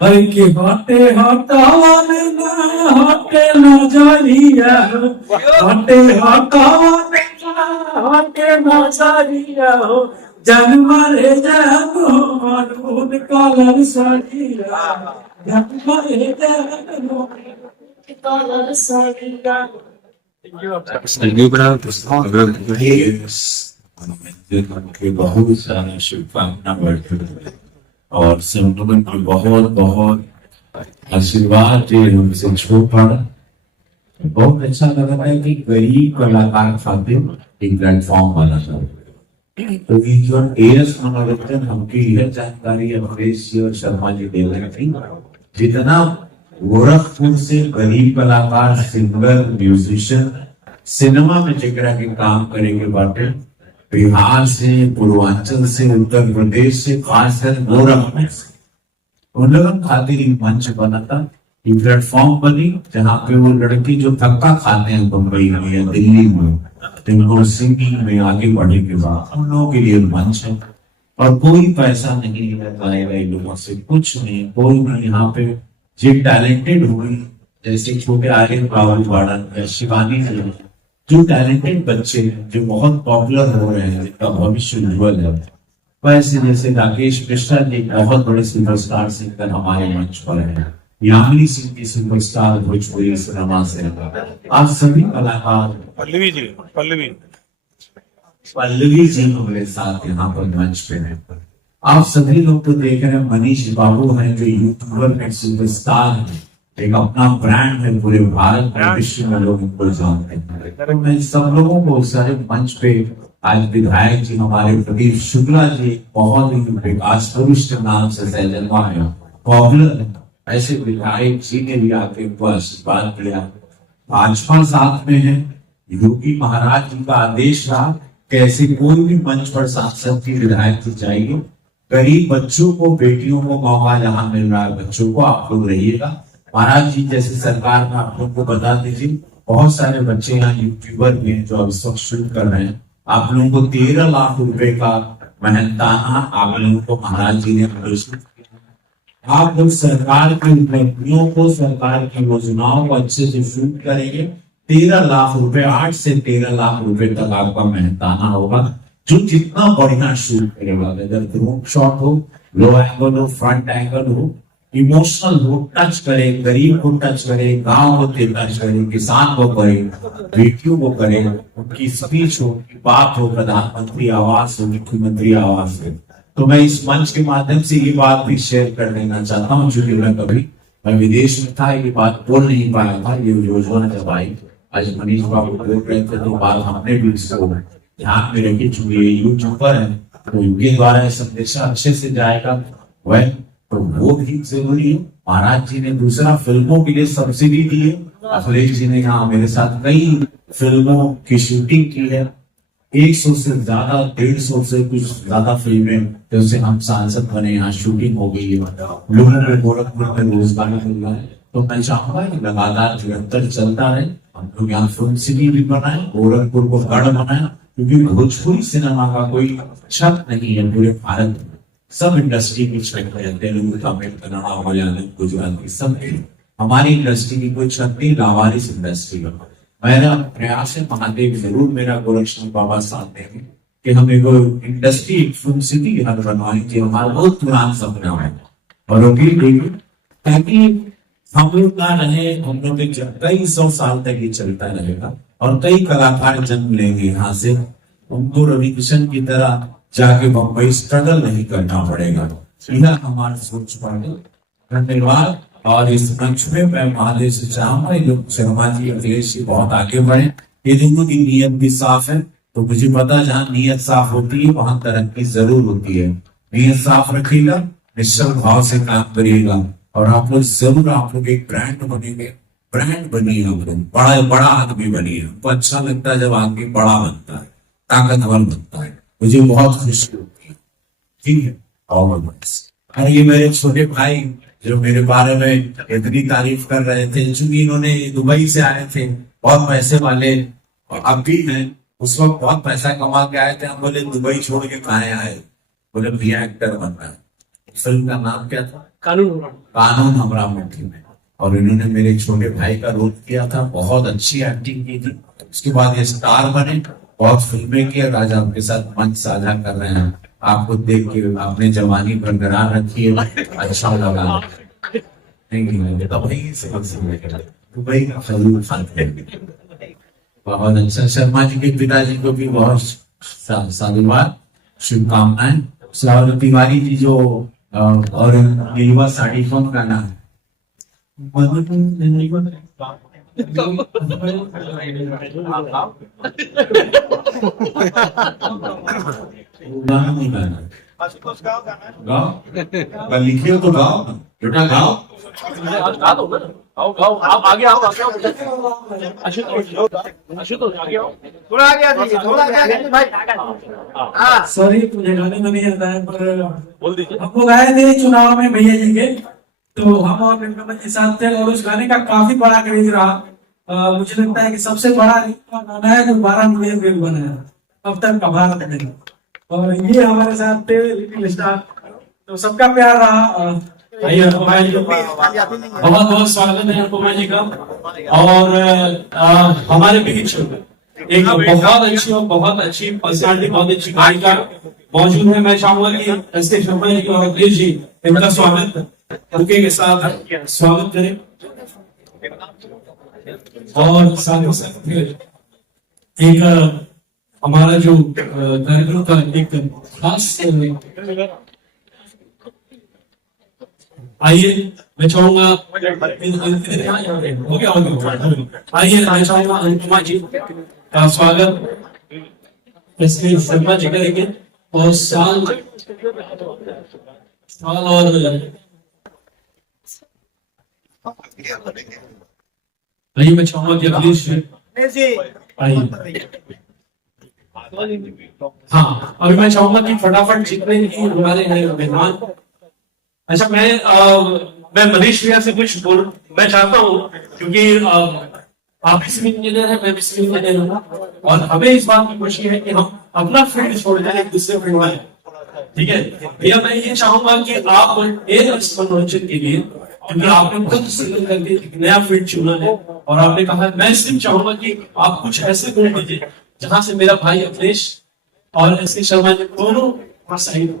हर की हटे हटावन ना हटे नजरिया हटे हटावन ना हटे नजरिया हो जन्म रे जन्म मरून कलर सरिया जन्म रे जन्म कलर सरिया। के बहुत सारा शुभकामना बढ़ती है और संतुलन की बहुत बहुत आशीर्वाद जो हमसे छू पड़ा। बहुत अच्छा लग रहा है कि गरीब कलाकार खातिर एक प्लेटफॉर्म बना था। तो ये जो एएस मनोरंजन हमकी यह जानकारी अखिलेश जी और शर्मा जी दे रहे थे, जितना गोरखपुर से गरीब कलाकार सिंगर म्यूजिशियन सिनेमा में जगह के काम करेंगे बाटे, बिहार से पूर्वांचल से उत्तर प्रदेश से खासकर गोरखपुर से उन लोगों खातिर एक मंच बना था, एक प्लेटफॉर्म बनी जहाँ पे वो लड़की जो धक्का खाते हैं बम्बई में या दिल्ली में, जिनको सिंगिंग में आगे बढ़ने के बाद उन लोगों के लिए मंच है। और कोई पैसा नहीं लगाएगा इन लोगों से, कुछ नहीं, कोई नहीं। यहाँ पे जो टैलेंटेड हुई जैसे छोटे आर्यन बाबू वाड़न या शिवानी, जो टैलेंटेड बच्चे हैं जो बहुत पॉपुलर हो रहे हैं, जिनका भविष्य उज्जवल है, वैसे जैसे राकेश मिश्रा जी बहुत बड़े सुपरस्टार सिंगर हमारे मंच पर हैं, यामिनी सिंह की सुपरस्टार भोजपुरी सिनेमा से, आप सभी कलाकार, पल्लवी जी हमारे साथ यहाँ पर मंच पे हैं। आप सभी लोग तो देख रहे हैं, मनीष बाबू हैं जो यूट्यूबर में सुपरस्टार हैं, एक अपना ब्रांड है पूरे भारत में, विश्व में लोग उनको जानते हैं। तो मैं सब लोगों को सारे मंच पे आज विधायक जी हमारे प्रदीप शुक्ला जी बहुत ही विकास पुरुष के नाम से सैजनवा है, पॉपुलर है, ऐसे विधायक जी ने भी आके उनको आशीर्वाद दिया। भाजपा साथ में है, योगी महाराज जी का आदेश रहा कैसे कोई भी मंच पर सांसद की विधायक जी जाएगी, गरीब बच्चों को, बेटियों को मौका जहां मिल रहा है बच्चों को आप लोग रहिएगा। महाराज जी जैसे सरकार में आप लोग को बता दीजिए, बहुत सारे बच्चे यहाँ यूट्यूबर में जो इस वक्त शूट कर रहे हैं, आप लोगों को 13 लाख रुपए का मेहनताना आप लोगों को महाराज जी ने पुरस्कृत किया। आप लोग सरकार की उपलब्धियों को, सरकार की योजनाओं को अच्छे से शूट करेंगे, 13 लाख रुपए, 8 से 13 लाख रुपए तक आपका मेहनताना होगा। जो जितना बढ़िया शूट करेगा, अगर ड्रोन शॉट हो, लो एंगल हो, फ्रंट एंगल हो, इमोशनल हो, टच करे, गरीब को टच करे, गांव को टच करे, किसान को करे, बेटियों को करे, उनकी स्पीच हो, उनकी बात हो, प्रधानमंत्री आवास हो, मुख्यमंत्री आवास हो। तो मैं इस मंच के माध्यम से ये बात भी शेयर कर देना चाहता हूँ, क्योंकि मैं विदेश में था, ये बात बोल नहीं पाया था। ये योजना जब आई, आज मनीष बाबू बोल रहे थे, तो बात हमने भी इसको ध्यान में रखी, चूंकि ये यूट्यूबर है तो उनके द्वारा संदेशा अच्छे से जाएगा, वह तो वो भी जरूरी है। महाराज जी ने दूसरा फिल्मों के लिए सब्सिडी दी है, अखिलेश जी ने यहाँ मेरे साथ कई फिल्मों की शूटिंग की है, 100 से ज्यादा, 150 से कुछ ज्यादा फिल्में, जैसे हम सांसद बने, यहाँ शूटिंग हो गई है, लोगों को गोरखपुर में रोजगार मिल रहा है। तो मैं चाहूंगा लगातार निरंतर चलता रहे, हम लोग यहाँ फिल्म सिटी भी बनाए, गोरखपुर को गढ़ बनाया, क्योंकि भोजपुरी सिनेमा का कोई छत नहीं है पूरे भारत में, सब इंडस्ट्री की छत है, तेलुगु, तमिल, कन्नड़ा, मलयालम, गुजराती, सब हमारी इंडस्ट्री की कोई छत नहीं, लावारिस इंडस्ट्री का। मेरा प्रयास है, महादेव जरूर मेरा गोरक्षनाथ बाबा साथ देंगे कि हम एक इंडस्ट्री, एक फिल्म सिटी यहाँ बनवाएंगे, हमारा बहुत पुराना सपना है, और ताकि हम लोग ना रहे, हम लोग कई 100 साल तक ये चलता रहेगा और कई कलाकार जन्म लेंगे यहाँ से, उनको रवि किशन की तरह जाके बम्बई स्ट्रगल नहीं करना पड़ेगा। यह हमारा सोच पाए। धन्यवाद। और इस मंच में मैं महादेव से चाहूंगा शर्मा जी, अखिलेश जी बहुत आगे बढ़े, ये दोनों की नीयत भी साफ है, तो मुझे पता जहाँ नीयत साफ होती है वहां तरक्की जरूर होती है। नीयत साफ रखिएगा, निश्चल भाव से काम करिएगा, और आप लोग जरूर, आप लोग एक ब्रांड बनेंगे, ब्रांड बनिए, हम लोग बड़ा आदमी बनिए। हमको अच्छा लगता है जब आदमी बड़ा बनता है, ताकतवर बनता है, मुझे बहुत खुशी होती है। ठीक है, और ये मेरे छोटे भाई जो मेरे बारे में इतनी तारीफ कर रहे थे, चूंकि इन्होंने दुबई से आए थे, बहुत पैसे वाले, और अब भी हैं, उस वक्त बहुत पैसा कमा के आए थे। हम बोले दुबई छोड़ के कहाँ आए, बोले भैया एक्टर बनना है। फिल्म का नाम क्या था? कानून। कानून हमरा मुट्ठी में। और इन्होंने मेरे छोटे भाई का रोल किया था, बहुत अच्छी एक्टिंग की थी। उसके बाद ये स्टार बने, बहुत फिल्में की, और आज आपके साथ मंच साझा कर रहे हैं। आपको देख के आपने जवानी बरकरार रखी है, अच्छा लगा। नहीं तो वही से दुबई का खजूर खाते हैं। बहुत अच्छा। शर्मा जी के पिताजी को भी बहुत साधुवाद, शुभकामनाएं। श्रावण तिवारी जी जो और नीलवा साड़ी कौन का नाम है? गाना नहीं गाना, गाओ, लिखिए तो गाओ बेटा, गाओ। गा दो ना, आओ आप आगे आओ, आगे आओ। आशुतोष आगे आओ, थोड़ा आगे आ जाइए, थोड़ा आगे आ जाइए भाई। सॉरी मुझे गाने तो नहीं आता है, पर बोल दीजिए। हम लोग आए थे चुनाव में भैया जी के, तो हम और पिंकमन के साथ थे और उस गाने का काफी बड़ा क्रेज रहा। मुझे लगता है कि सबसे बड़ा गाना है जो 12 मिलियन व्यू बना है अब तक का भारत में। और ये हमारे साथ थे लिटिल स्टार, तो सबका प्यार रहा। भैया बहुत बहुत स्वागत है अनुपमा जी का। और हमारे बीच एक बहुत अच्छी पर्सनालिटी, बहुत अच्छी गायिका मौजूद है। मैं चाहूंगा कि एस के शर्मा जी और अखिलेश जी इनका स्वागत बुके के साथ स्वागत करें। और साथ ही साथ एक हमारा जो कार्यक्रम का एक खास, आइए मैं चाहूंगा, आइए मैं चाहूंगा अनुपमा जी का स्वागत एस के शर्मा जी करेंगे। और साल और आइए मैं चाहूंगा कि अखिलेश आइए। हाँ, अभी मैं चाहूंगा कि फटाफट जितने भी हमारे हैं मेहमान। अच्छा, मैं मनीष भैया से कुछ मैं चाहता हूँ, क्योंकि आप भी सिविल इंजीनियर है, मैं भी सिविल इंजीनियर हूँ, और हमें इस बात की खुशी है कि हम अपना फील्ड छोड़ दें, एक दूसरे फील्ड में। ठीक है भैया, मैं ये चाहूंगा कि आप मनोरंजन के लिए, क्योंकि आपने खुद सिविल करके एक नया फील्ड चुना है, और आपने कहा मैं सिर्फ चाहूंगा कि आप कुछ ऐसे बोल दीजिए जहां से मेरा भाई अखिलेश और एस के शर्मा जी दोनों साइड